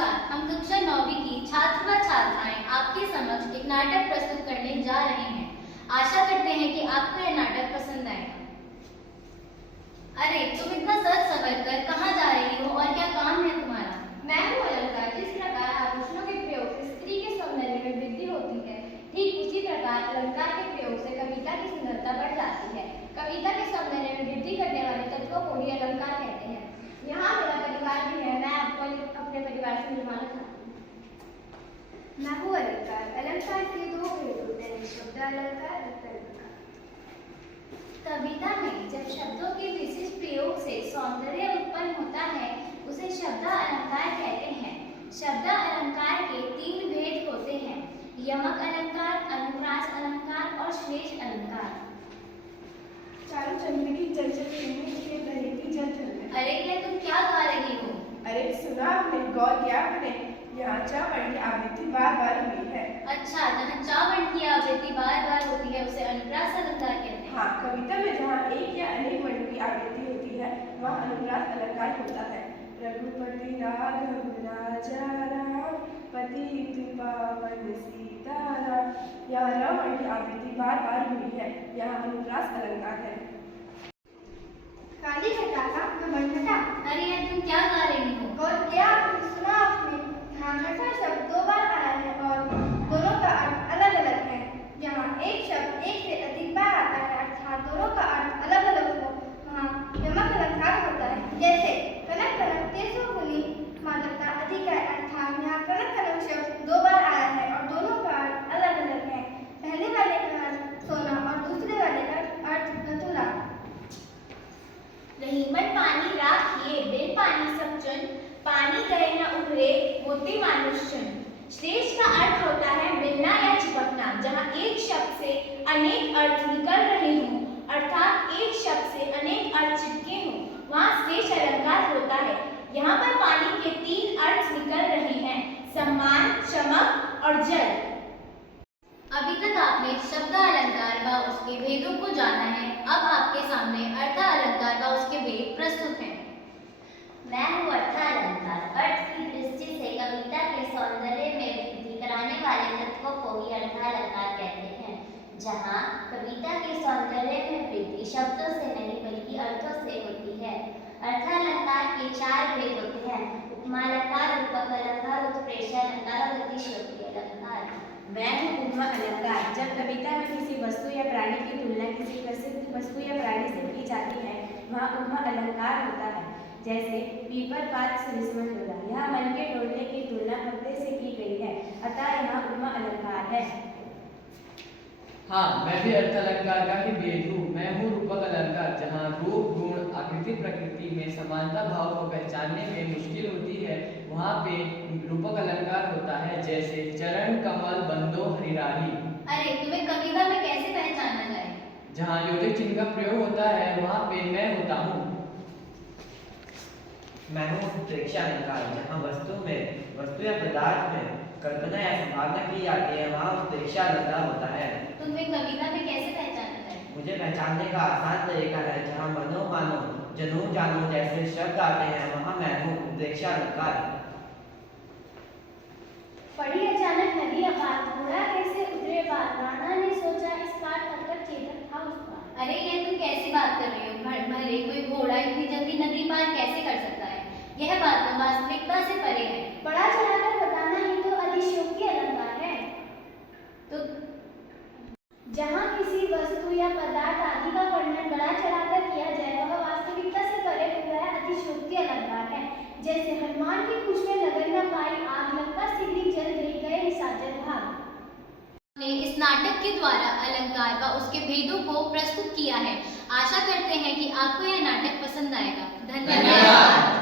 नमस्कार, हम कक्षा 9वीं की छात्र व छात्राएं आपके समक्ष एक नाटक प्रस्तुत करने जा रहे हैं। आशा करते हैं कि आपको यह नाटक पसंद आएगा। अरे तुम इतना सज संवर कर कहाँ जा रही हो और क्या काम है तुम्हारा? मैं हूँ अलंकार। जिस प्रकार आभूषणों के प्रयोग से स्त्री के सौंदर्य में वृद्धि होती है, ठीक उसी प्रकार अलंकार के प्रयोग से कविता की सुंदरता बढ़ जाती है। कविता के सौंदर्य में वृद्धि करने वाले तत्वों को ही अलंकार कहते हैं। यहाँ मेरा परिवार भी है, मैं आपको अपने परिवार से मिलवाना चाहती हूँ। मैं हूँ अलंकार। अलंकार के दो भेद होते हैं, शब्द अलंकार, अर्थ अलंकार। कविता में जब शब्दों के विशिष्ट प्रयोग से सौंदर्य उत्पन्न होता है उसे शब्द अलंकार कहते हैं। शब्द अलंकार के तीन भेद होते हैं, यमक अलंकार, अनुप्रास अलंकार और श्लेष अलंकार। चारों चंद्र की जल के गले की जल जल। अरे ये तुम क्या गा रही हो? अरे सुना आपने, गौर किया आपने? यहाँ चावड़ की आवृत्ति बार बार हुई है। अच्छा, जहाँ चावड़ की आवृत्ति बार बार होती है उसे अनुप्रास अलंकार कहते हैं। हाँ, कविता में जहाँ एक या अनेक वर्ण की आवृत्ति होती है वहाँ अनुप्रास अलंकार होता है। रघुपति राघव राजा राम, पतित पावन सीताराम। यहाँ रावण की आवृत्ति बार बार हुई है, यहाँ अनुप्रास अलंकार है। काली घटा का घमंड घटा। अरे यार तुम क्या गा रही हो? और क्या आपने सुना आपने? यहाँ घटा शब्द दो बार आया है और दोनों का अर्थ अलग अलग है। यहाँ एक शब्द एक से अधिक बार आता है अर्थात दोनों का अर्थ अलग अलग हो, वहाँ यमक अलंकार होता है। जैसे कनक कनक तेसो गुनी मादकता अधिक है, अर्थात यहाँ कनक कनक शब्द दो बार आया है और दोनों का अर्थ अलग अलग है। पहले वाले का अर्थ सोना और दूसरे वाले का अर्थ धतूरा। रहीमन पानी राखिए, बिन पानी सब चुन, पानी गए न उभरे, मोती मानुष चुन। श्लेष का अर्थ होता है मिलना या चिपकना, जहाँ एक शब्द से अनेक अर्थ निकल रहे हों, अर्थात एक शब्द से अनेक अर्थ चिपके हों, वहाँ श्लेष अलंकार होता है। यहाँ पर पानी के तीन अर्थ निकल रहे हैं, सम्मान, चमक और जल। अभी तक आपने शब्द अलंकार व उसके भेदों को जाना है। अब आपके सामने अर्थ अलंकार व उसके भेद प्रस्तुत हैं। मैं हूँ अर्थ अलंकार। अर्थ की दृष्टि से कविता के सौंदर्य में वृद्धि कराने वाले तत्वों को ही अर्थ अलंकार कहते हैं। जहाँ कविता के सौंदर्य में वृद्धि शब्दों से नहीं बल्कि अर्थों से होती है। अर्थ अलंकार के चार भेद होते हैं, उपमा अलंकार, रूपक अलंकार, उत्प्रेक्षा अलंकार और अतिशयोक्ति अलंकार। मैं हूँ उपमा अलंकार। जब कविता में किसी वस्तु या प्राणी की तुलना किसी प्रसिद्ध वस्तु या प्राणी से की जाती है वहाँ उपमा अलंकार होता है। जैसे पीपल पात सरिसमन डोला, यहाँ मन के डोलने की तुलना पत्ते से की गई है, अतः यहाँ उपमा अलंकार है। हाँ, मैं भी अर्थ अलंकार का ही भेद हूँ। मैं हूँ रूपक अलंकार, जहाँ रूप, गुण, आकृति, प्रकृति में समानता भाव को पहचानने में मुश्किल होती है, वहाँ पे रूपक अलंकार होता है। जैसे चरण कमल बंदो हरिराही। अरे तुम्हें कविता में कैसे पहचाना जाए? जहाँ योजक चिन्ह का प्रयोग होता है वहाँ पे मैं होता हूँ। मैं हूँ उत्प्रेक्षा अलंकार। जहाँ वस्तु या पदार्थ में कल्पना या संभावना की जाती है वहाँ उत्प्रेक्षा अलंकार होता है। तुम्हें कविता में कैसे पहचाना जाए? मुझे पहचानने का आसान तरीका है, जहाँ मनो मानो जनो जानो जैसे शब्द आते हैं वहाँ मैं हूँ उत्प्रेक्षा अलंकार। पड़ी अचानक नदी अपार, घोड़ा कैसे उतरे पार, राणा ने सोचा इस पार तक चेतक था उस पार। अरे ये तुम कैसी बात कर रही हो? भले कोई घोड़ा इतनी जल्दी नदी पार कैसे कर सकता है? यह बात तो वास्तविकता से परे है। बड़ा चढ़ाकर बताना ही तो अतिशयोक्ति अलंकार है। तो जहाँ किसी वस्तु या पदार्थ आदि का वर्णन बड़ा चढ़ाकर किया जाए वह वास्तविकता से परे हुआ है अतिशयोक्ति अलंकार है। जैसे हनुमान की पूंछ में लगन न पाई आग, लंका सिगरी जल गई, गए निशाचर भाग। ने इस नाटक के द्वारा अलंकार व उसके भेदों को प्रस्तुत किया है। आशा करते हैं कि आपको यह नाटक पसंद आएगा। धन्यवाद।